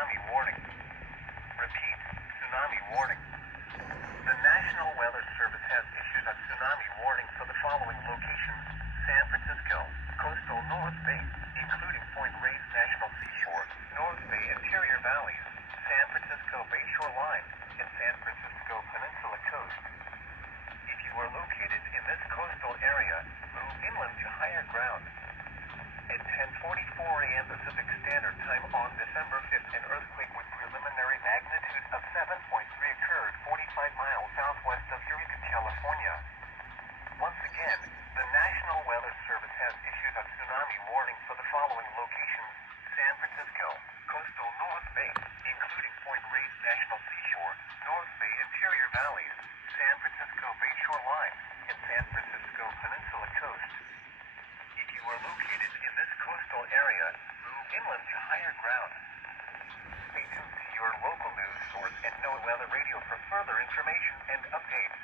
tsunami warning. Repeat, tsunami warning. The National Weather Service has issued a tsunami warning for the following locations: San Francisco, coastal North Bay, including Point Reyes National Seashore, North Bay interior valleys, San Francisco Bayshore Line, and San Francisco Peninsula Coast. If you are located in this coastal area, move inland to higher ground. At 10:44 a.m. Pacific Standard Time on December 5th, an earthquake with preliminary magnitude of 7.3 occurred 45 miles southwest of Eureka, California. Once again, the National Weather Service has issued a tsunami warning for the following locations: San Francisco, coastal North Bay, including Point Reyes National Seashore, North Bay interior valleys, San Francisco Bayshore Line, and San Francisco Peninsula Coast. If you are located in this coastal area, move inland to higher ground. Stay tuned to your local news source and NOAA Weather Radio for further information and updates.